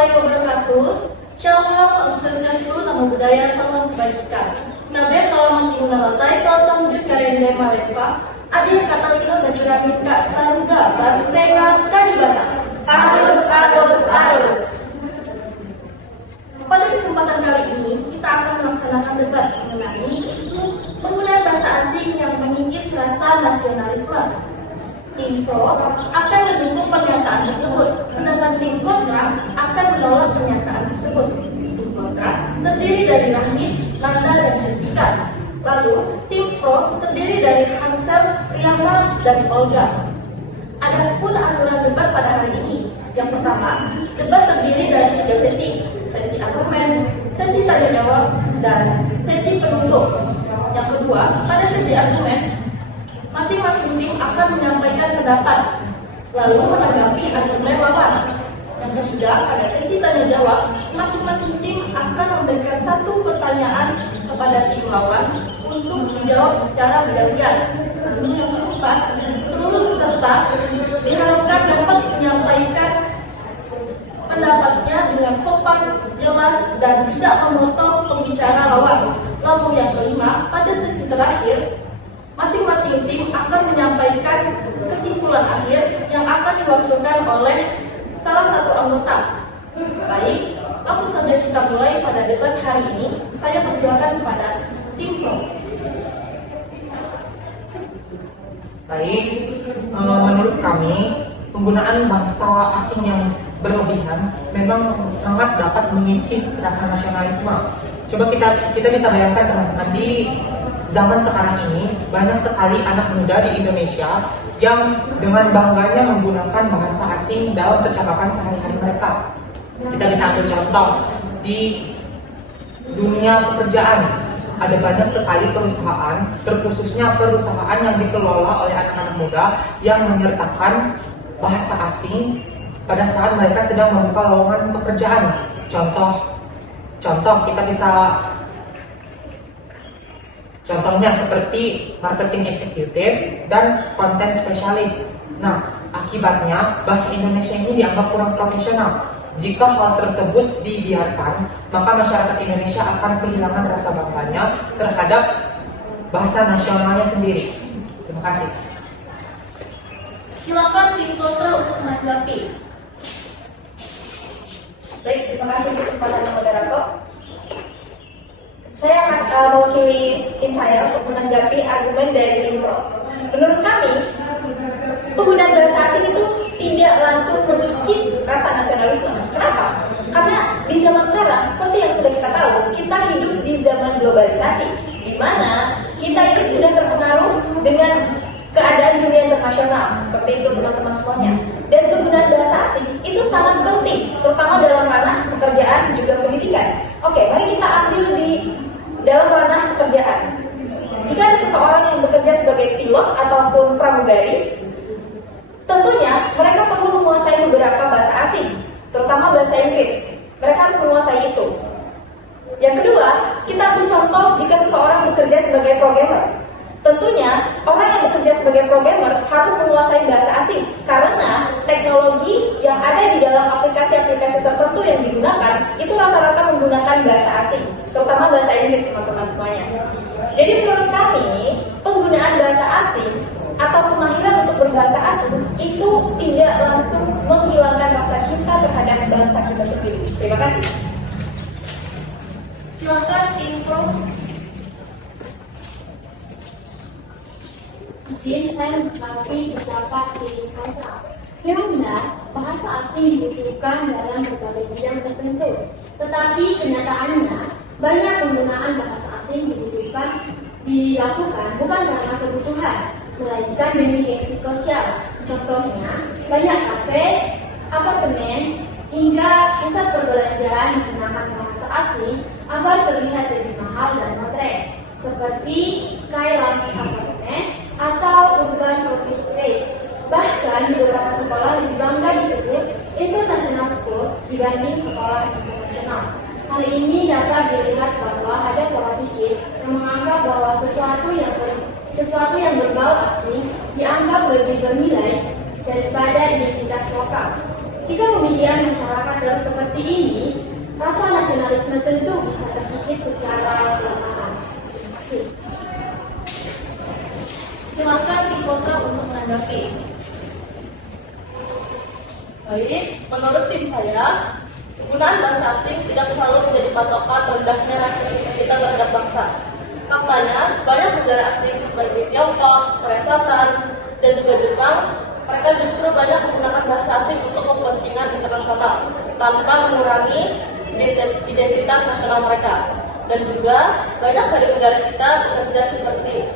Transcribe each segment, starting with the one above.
warahmatullahi wabarakatuh. Shalom, Om Swastiastu, Namo Buddhaya, Salam Kebajikan. Nabe Salam Tinggal Nalatai, Salam Samjud Karende Marepa, Adil Katalino Bajurami Kak Saruga, Basenga Kajibata. Arus. Pada kesempatan kali ini, kita akan melaksanakan debat mengenai isu penggunaan bahasa asing yang mengikis rasa nasionalisme. Tim pro akan mendukung pernyataan tersebut, sedangkan tim kontra akan menolak pernyataan tersebut. Tim kontra terdiri dari Rahmi, Nanda, dan Hestika. Lalu, tim pro terdiri dari Hansel, Riana, dan Olga. Adapun aturan debat pada hari ini, yang pertama, debat terdiri dari 3 sesi argumen, sesi tanya jawab, dan sesi penunjuk. Yang kedua, pada sesi argumen, masing-masing tim akan menyampaikan pendapat, lalu menanggapi argumen lawan. Yang ketiga, pada sesi tanya jawab, masing-masing tim akan memberikan 1 pertanyaan kepada tim lawan untuk dijawab secara bergantian. Lalu yang keempat, seluruh peserta diharapkan dapat menyampaikan pendapatnya dengan sopan, jelas, dan tidak memotong pembicara lawan. Lalu yang kelima, pada sesi terakhir, masing-masing tim akan menyampaikan kesimpulan akhir yang akan diwakilkan oleh salah satu anggota. Baik, langsung saja kita mulai pada debat hari ini. Saya persilakan kepada tim pro. Baik, menurut kami penggunaan bahasa asing yang berlebihan memang sangat dapat mengikis rasa nasionalisme. Coba kita bisa bayangkan teman-teman, di zaman sekarang ini banyak sekali anak muda di Indonesia yang dengan bangganya menggunakan bahasa asing dalam percakapan sehari-hari mereka. Kita bisa ambil contoh di dunia pekerjaan. Ada banyak sekali perusahaan, terkhususnya perusahaan yang dikelola oleh anak-anak muda yang menyertakan bahasa asing pada saat mereka sedang membuka lowongan pekerjaan. Contohnya seperti marketing eksekutif dan konten spesialis. Nah, akibatnya bahasa Indonesia ini dianggap kurang profesional. Jika hal tersebut dibiarkan, maka masyarakat Indonesia akan kehilangan rasa bangganya terhadap bahasa nasionalnya sendiri. Terima kasih. Silakan tim kontra untuk menanggapi. Baik, terima kasih untuk kesempatan moderator. Saya akan mewakili tim saya untuk menanggapi argumen dari tim pro. Menurut kami, penggunaan bahasa asing itu tidak langsung mengikis rasa nasionalisme. Kenapa? Karena di zaman sekarang, seperti yang sudah kita tahu, kita hidup di zaman globalisasi, di mana kita ini sudah terpengaruh dengan keadaan dunia internasional, seperti itu teman-teman semuanya. Dan penggunaan bahasa asing itu sangat penting, terutama dalam ranah pekerjaan juga pendidikan. Oke, mari kita ambil di dalam ranah pekerjaan. Jika ada seseorang yang bekerja sebagai pilot ataupun pramugari, tentunya mereka perlu menguasai beberapa bahasa asing, terutama bahasa Inggris. Mereka harus menguasai itu. Yang kedua, kita ambil contoh jika seseorang bekerja sebagai programmer. Tentunya, orang yang bekerja sebagai programmer harus menguasai bahasa asing karena teknologi yang ada di dalam aplikasi-aplikasi tertentu yang digunakan itu rata-rata menggunakan bahasa asing, terutama bahasa Inggris, teman-teman semuanya. Jadi menurut kami, penggunaan bahasa asing atau pemahiran untuk berbahasa asing itu tidak langsung menghilangkan rasa cinta terhadap bangsa kita sendiri. Terima kasih. Silakan tim pro. Izin saya menanggapi pendapat tim kontra. Memang benar, bahasa asing dibutuhkan dalam berbagai bidang tertentu. Tetapi kenyataannya, banyak penggunaan bahasa asing dilakukan bukan karena kebutuhan, melainkan demi gengsi sosial. Contohnya, banyak kafe, apartemen, hingga pusat perbelanjaan menggunakan bahasa asing agar terlihat lebih mahal dan modern, seperti Sky Lounge Apartemen atau Urban Office Space. Bahkan di beberapa sekolah lebih bangga disebut international school dibanding sekolah internasional. Hal ini dapat dilihat bahwa ada pola pikir yang menganggap bahwa sesuatu yang berbau asing dianggap lebih bernilai daripada identitas lokal. Jika pemikiran masyarakat adalah seperti ini, rasa nasionalisme tentu bisa terkikis secara perlahan. Terima kasih. Silakan di kontra untuk menanggapi. Baik, menurut tim saya, penggunaan bahasa asing tidak selalu menjadi patokan rendahnya rasa kita terhadap bangsa. Faktanya, banyak negara asing seperti Tiongkok, Korea Selatan, dan juga Jepang, mereka justru banyak menggunakan bahasa asing untuk kepentingan internasional, tanpa mengurangi identitas nasional mereka. Dan juga, banyak dari negara kita bekerja seperti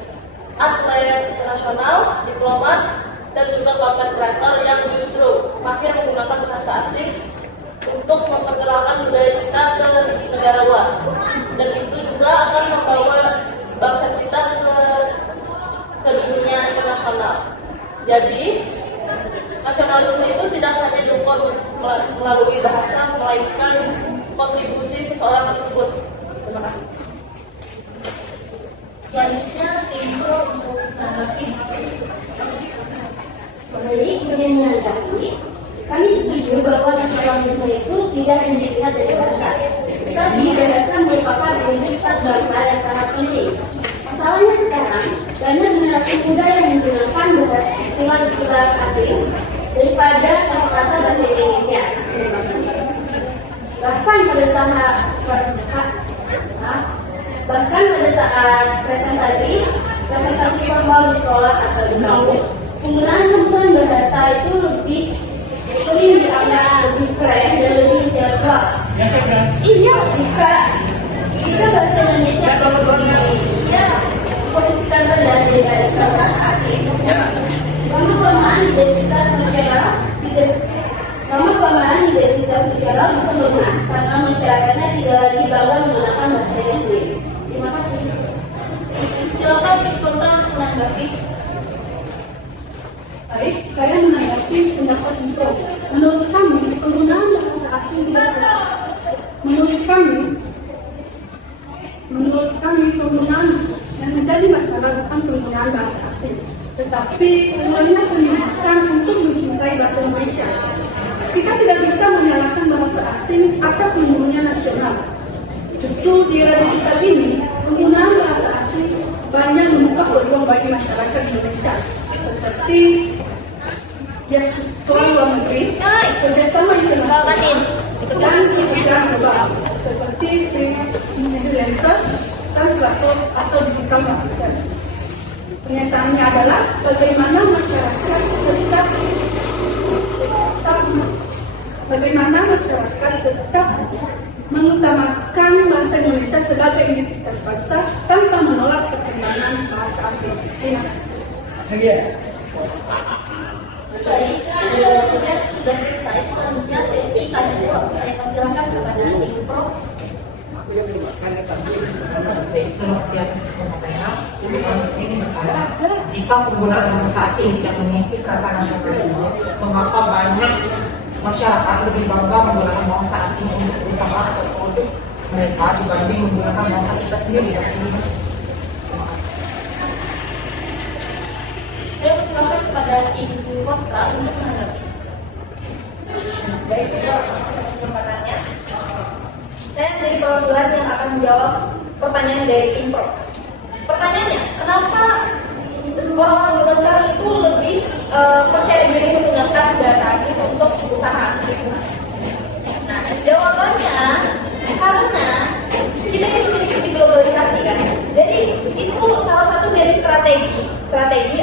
atlet internasional, diplomat, dan juga content creator yang justru makin menggunakan bahasa asing untuk memperkenalkan budaya kita ke negara luar. Dan itu juga akan membawa bangsa kita ke dunia internasional. Jadi, nasionalisme itu tidak hanya diukur melalui bahasa, melainkan kontribusi seseorang tersebut. Terima kasih. Selanjutnya, intro untuk menanggapi. Baik, dengan menanggapi, kami setuju bahwa nasionalisme itu tidak hanya dilihat dari bahasa, tetapi bahasa merupakan identitas bangsa yang sangat penting. Masalahnya sekarang, banyak generasi muda yang menggunakan istilah-istilah asing daripada kata-kata bahasa Indonesia. Bahkan pada saat presentasi formal di sekolah atau di kampus, penggunaan campuran bahasa itu lebih sering dianggap lebih keren dan lebih jago. Iya, jika bahasa Indonesia ya posisikan rendah dari bahasa asing, lama-kelamaan identitas nasional bisa lemah karena masyarakatnya tidak lagi bangga menggunakan bahasanya sendiri. Terima kasih. Silakan tim kontra menanggapi. Baik, saya menanggapi pendapat Intro. Menurut kami, penggunaan bahasa asing tidak menurut kami penggunaan yang menjadi masalah bukan penggunaan bahasa asing, tetapi kurangnya pendidikan untuk mencintai bahasa Indonesia. Kita tidak bisa menyalahkan bahasa asing atas minimnya nasional. Justru di era digital ini, penggunaan bahasa asing banyak membuka peluang bagi masyarakat Indonesia, seperti beasiswa luar negeri, kerjasama internasional, dan pekerjaan global, seperti freelancer, translator, atau digital marketer. Pernyataannya adalah bagaimana masyarakat tetap mengutamakan bahasa Indonesia sebagai identitas bangsa tanpa menolak perkembangan bahasa asing. Terima kasih. Baik, sesi sudah selesai. Selanjutnya sesi tanya jawab. Saya persilakan kepada tim pro. Terima kasih atas kesempatannya. Ini berkata, jika penggunaan bahasa asing tidak mengikis rasa nasionalisme, mengapa banyak masyarakat lebih bangga menggunakan bahasa asing untuk berusaha atau produk mereka dibanding menggunakan bahasa kita sendiri, bahasa Indonesia? Saya persilakan kepada tim kontra untuk menanggapi. Baik, terima kasih atas kesempatannya. Saya menjadi perwakilan yang akan menjawab pertanyaan dari tim pro. Pertanyaannya, kenapa orang-orang zaman sekarang itu lebih percaya diri menggunakan bahasa asing untuk usaha? Nah, jawabannya karena kita ini sendiri diglobalisasi kan. Jadi itu salah satu dari strategi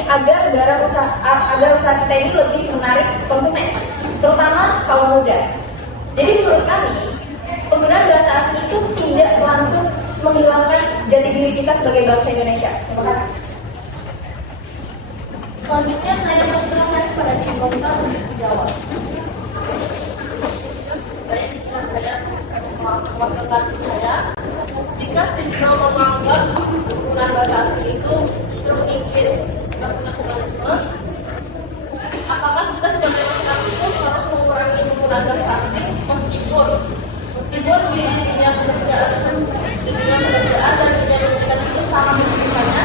agar usaha kita ini lebih menarik konsumen, terutama kaum muda. Jadi menurut kami, penggunaan bahasa asing itu tidak langsung menghilangkan jati diri kita sebagai bangsa Indonesia. Terima kasih. Selanjutnya saya persilakan kepada tim kontra untuk menjawab. Baik, saya mewakilkan saya. Jika tim pro menganggap penggunaan bahasa asing itu justru mengikis nasionalisme, apakah kita sebagai masyarakat itu harus mengurangi penggunaan bahasa asing meskipun di dunia pekerjaan dan dunia pendidikan itu sangat membutuhkannya?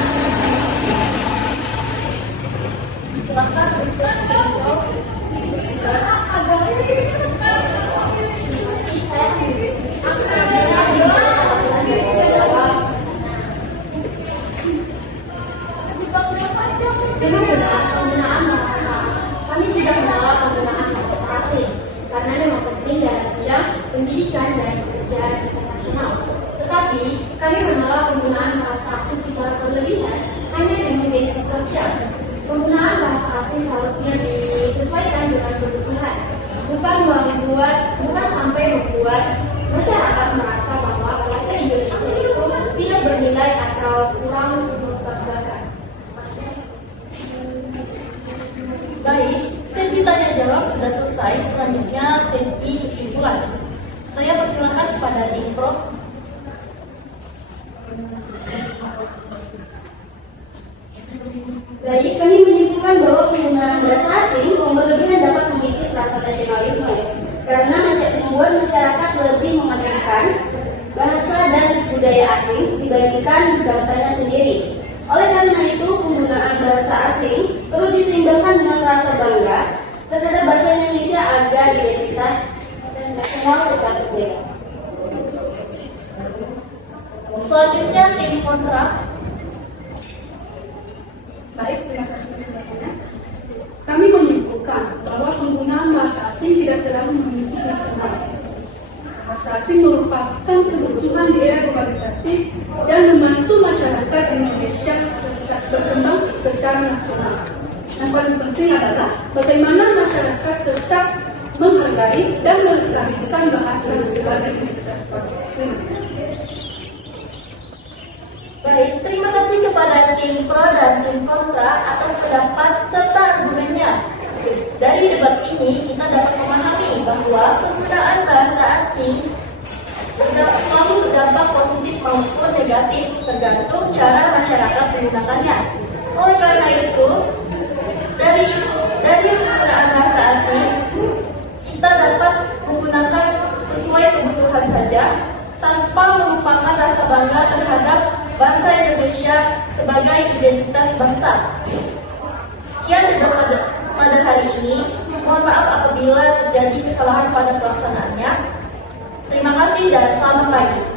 Silahkan untuk tim pro. pendidikan dan pekerjaan internasional. Tetapi, kami menolak penggunaan bahasa asing secara berlebihan hanya demi media sosial. Penggunaan bahasa asing seharusnya disesuaikan dengan kebutuhan, bukan sampai membuat masyarakat merasa bahwa bahasa Indonesia itu tidak bernilai atau kurang berbanggakan. Baik, sesi tanya jawab sudah selesai. Selanjutnya sesi kesimpulan. Saya persilakan kepada Dimpro. Baik, kami menyimpulkan bahwa penggunaan bahasa asing berlebihan dapat mengikis rasa nasionalisme karena membuat masyarakat lebih mementingkan bahasa dan budaya asing dibandingkan bangsanya sendiri. Oleh karena itu, penggunaan bahasa asing perlu diseimbangkan dengan rasa bangga terhadap bahasa Indonesia agar identitas dan nasional tetap terjaga. Selanjutnya tim kontra. Baik, terima kasih semuanya. Kami menyimpulkan bahwa penggunaan bahasa asing tidak terlalu mengikis nasional. Bahasa asing merupakan kebutuhan di era globalisasi dan membantu masyarakat Indonesia berkembang secara nasional. Yang paling penting adalah bagaimana masyarakat tetap menghargai dan melestarikan bahasa sebagai identitas bangsa. Terima kasih. Baik, terima kasih kepada tim pro dan tim kontra atas pendapat serta argumennya. Dari debat ini, kita dapat memahami bahwa penggunaan bahasa asing selalu berdampak positif maupun negatif tergantung cara masyarakat menggunakannya. Oleh karena itu, dari penggunaan bahasa asing, kita dapat menggunakan sesuai kebutuhan saja, tanpa melupakan rasa bangga terhadap bangsa Indonesia sebagai identitas bangsa. Sekian debat pada hari ini. Mohon maaf apabila terjadi kesalahan pada pelaksanaannya. Terima kasih dan selamat pagi.